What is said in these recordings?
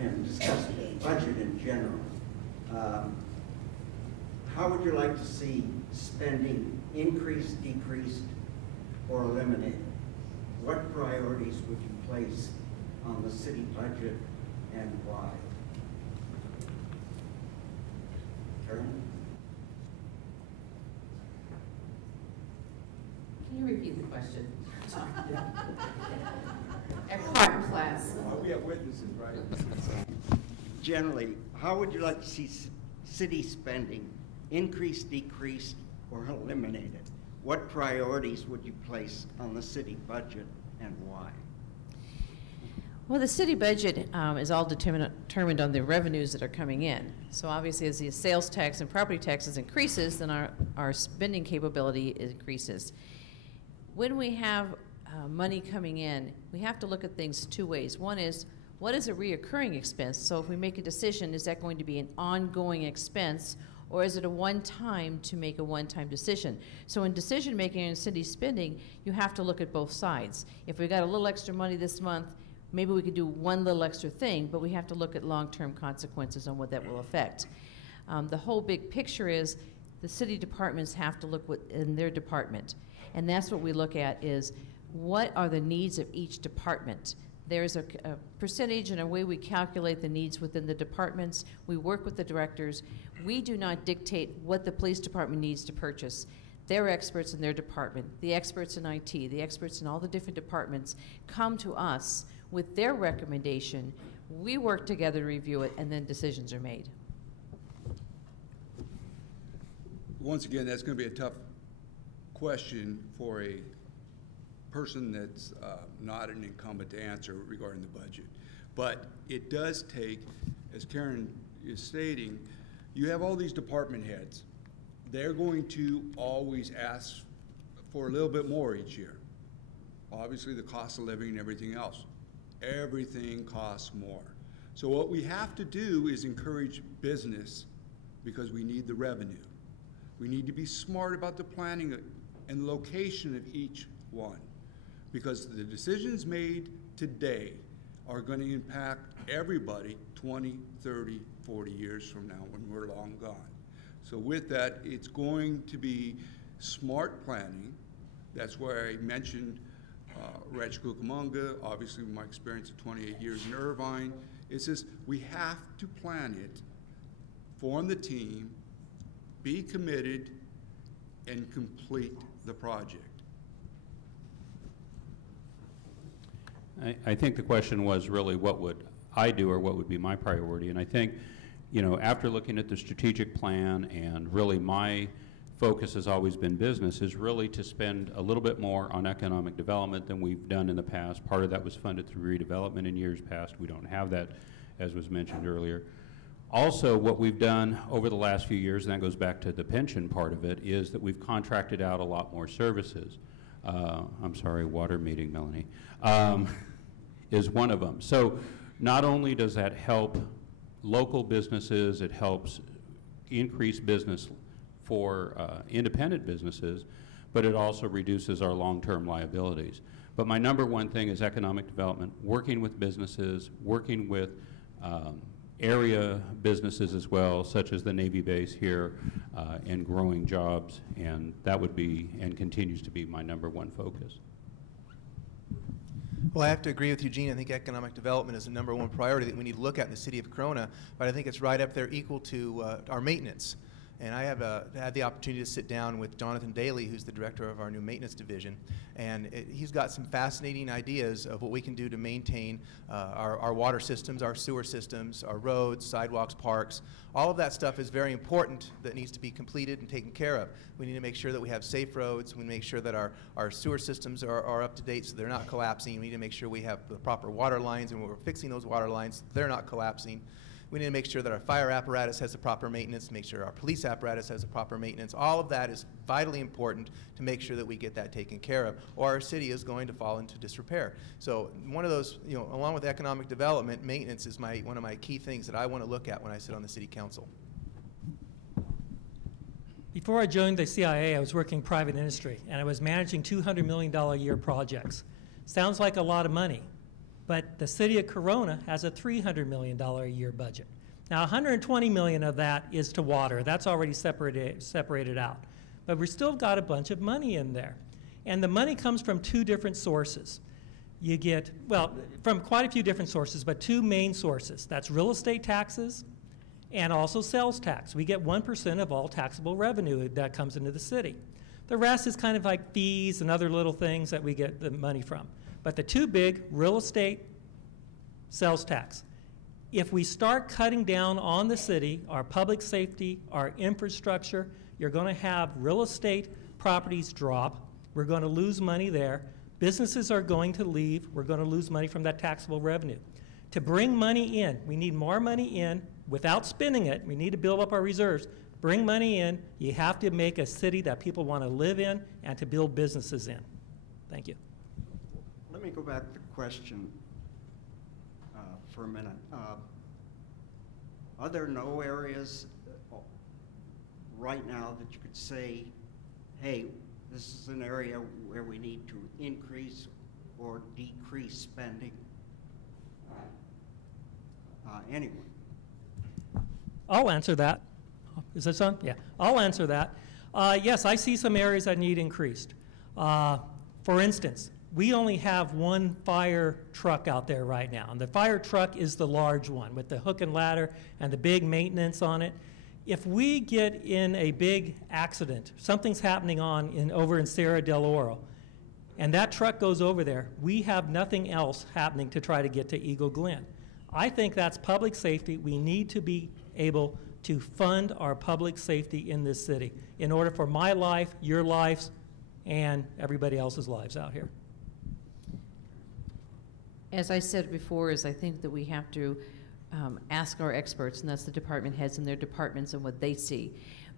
and discuss the budget in general. How would you like to see spending increased, decreased, or eliminated? What priorities would you place on the city budget and why? Karen? Can you repeat the question? At Carton class. We have witnesses, right? Generally, how would you like to see city spending increased, decreased, or eliminated? What priorities would you place on the city budget and why? Well, the city budget is all determined on the revenues that are coming in. So obviously, as the sales tax and property taxes increases, then our spending capability increases. When we have money coming in, we have to look at things two ways. One is, what is a reoccurring expense? So if we make a decision, is that going to be an ongoing expense, or is it a one-time to make a one-time decision? So in decision-making and city spending, you have to look at both sides. If we got a little extra money this month, maybe we could do one little extra thing, but we have to look at long-term consequences on what that will affect. The whole big picture is the city departments have to look in their department. And that's what we look at is, what are the needs of each department? There's a percentage and a way we calculate the needs within the departments. We work with the directors. We do not dictate what the police department needs to purchase. They're experts in their department. The experts in IT, the experts in all the different departments come to us with their recommendation. We work together to review it, and then decisions are made. Once again, that's going to be a tough question for a person that's not an incumbent to answer regarding the budget. But it does take, as Karen is stating, you have all these department heads. They're going to always ask for a little bit more each year. Obviously, the cost of living and everything else. Everything costs more. So what we have to do is encourage business because we need the revenue. We need to be smart about the planning and location of each one, because the decisions made today are going to impact everybody 20, 30, 40 years from now when we're long gone. So with that, it's going to be smart planning. That's why I mentioned Rancho Cucamonga, obviously my experience of 28 years in Irvine. It's just, we have to plan it, form the team, be committed, and complete the project. I think the question was really, what would I do, or what would be my priority? And I think, you know, after looking at the strategic plan, and really my focus has always been business, is really to spend a little bit more on economic development than we've done in the past. Part of that was funded through redevelopment in years past. We don't have that, as was mentioned earlier. Also, what we've done over the last few years, and that goes back to the pension part of it, is that we've contracted out a lot more services. I'm sorry, water meeting, Melanie, is one of them. So not only does that help local businesses, it helps increase business for independent businesses, but it also reduces our long-term liabilities. But my number one thing is economic development, working with businesses, working with area businesses as well, such as the Navy base here, and growing jobs, and that would be and continues to be my number one focus. Well, I have to agree with Eugene. I think economic development is the number one priority that we need to look at in the city of Corona, but I think it's right up there equal to our maintenance. And I have had the opportunity to sit down with Jonathan Daly, who's the director of our new maintenance division, and he's got some fascinating ideas of what we can do to maintain our water systems, our sewer systems, our roads, sidewalks, parks. All of that stuff is very important that needs to be completed and taken care of. We need to make sure that we have safe roads. We need to make sure that our sewer systems are up to date so they're not collapsing. We need to make sure we have the proper water lines, and when we're fixing those water lines, they're not collapsing. We need to make sure that our fire apparatus has the proper maintenance, make sure our police apparatus has the proper maintenance. All of that is vitally important to make sure that we get that taken care of, or our city is going to fall into disrepair. So one of those, you know, along with economic development, maintenance is one of my key things that I want to look at when I sit on the city council. Before I joined the CIA, I was working private industry, and I was managing $200 million a year projects. Sounds like a lot of money, but the city of Corona has a $300 million a year budget. Now, $120 million of that is to water. That's already separated out. But we've still got a bunch of money in there. And the money comes from two different sources. You get, well, from quite a few different sources, but two main sources. That's real estate taxes and also sales tax. We get 1% of all taxable revenue that comes into the city. The rest is kind of like fees and other little things that we get the money from. But the two big, real estate, sales tax. If we start cutting down on the city, our public safety, our infrastructure, you're going to have real estate properties drop. We're going to lose money there. Businesses are going to leave. We're going to lose money from that taxable revenue. To bring money in, we need more money in without spending it. We need to build up our reserves. Bring money in. You have to make a city that people want to live in and to build businesses in. Thank you. Let me go back to the question for a minute. Are there no areas right now that you could say, hey, this is an area where we need to increase or decrease spending? Anyone? I'll answer that. Is this on? Yeah, I'll answer that. Yes, I see some areas that need increased. For instance, we only have one fire truck out there right now, and the fire truck is the large one with the hook and ladder and the big maintenance on it. If we get in a big accident, something's happening over in Serra del Oro, and that truck goes over there, we have nothing else happening to try to get to Eagle Glen. I think that's public safety. We need to be able to fund our public safety in this city in order for my life, your lives, and everybody else's lives out here. As I said before, I think that we have to ask our experts, and that's the department heads and their departments and what they see.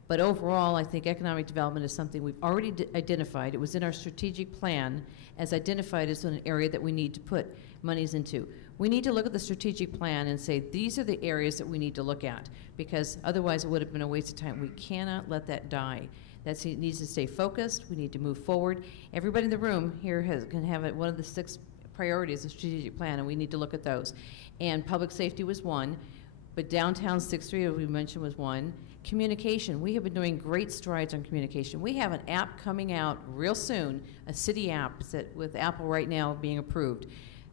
But overall, I think economic development is something we've already identified. It was in our strategic plan as identified as an area that we need to put monies into. We need to look at the strategic plan and say, these are the areas that we need to look at, because otherwise it would have been a waste of time. We cannot let that die. That needs to stay focused. We need to move forward. Everybody in the room here can have one of the 6 priorities of the strategic plan, and we need to look at those. And public safety was one, but downtown 6-3, as we mentioned, was one. Communication, we have been doing great strides on communication. We have an app coming out real soon, a city app with Apple right now being approved.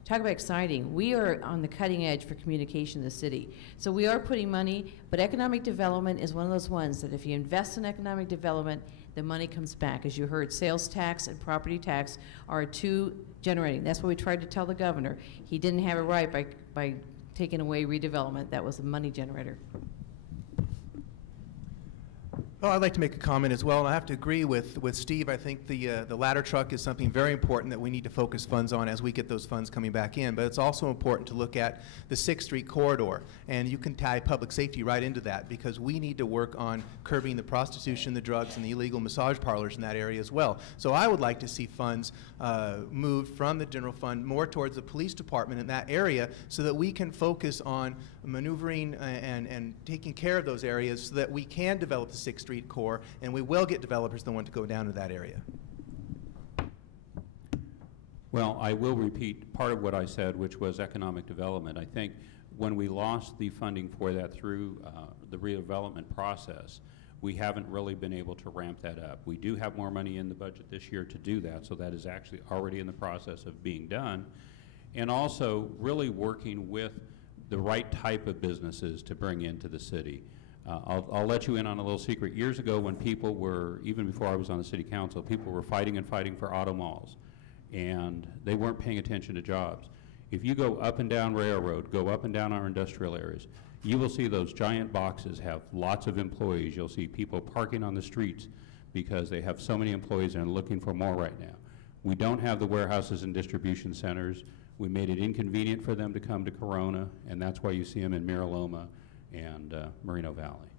Talk about exciting. We are on the cutting edge for communication in the city. So we are putting money, but economic development is one of those ones that if you invest in economic development, the money comes back. As you heard, sales tax and property tax are two generating. That's what we tried to tell the governor. He didn't have it right by taking away redevelopment. That was a money generator. Well, I'd like to make a comment as well, and I have to agree with Steve. I think the ladder truck is something very important that we need to focus funds on as we get those funds coming back in. But it's also important to look at the 6th Street corridor, and you can tie public safety right into that, because we need to work on curbing the prostitution, the drugs, and the illegal massage parlors in that area as well. So I would like to see funds moved from the general fund more towards the police department in that area, so that we can focus on maneuvering and taking care of those areas so that we can develop the 6th Street core, and we will get developers that want to go down to that area. Well, I will repeat part of what I said, which was economic development. I think when we lost the funding for that through the redevelopment process, we haven't really been able to ramp that up. We do have more money in the budget this year to do that, so that is actually already in the process of being done. And also really working with the right type of businesses to bring into the city. I'll let you in on a little secret. Years ago, when people were, even before I was on the city council, people were fighting and fighting for auto malls, and they weren't paying attention to jobs. If you go up and down Railroad, go up and down our industrial areas, you will see those giant boxes have lots of employees. You'll see people parking on the streets because they have so many employees and are looking for more right now. We don't have the warehouses and distribution centers. We made it inconvenient for them to come to Corona, and that's why you see them in Miraloma and Moreno Valley.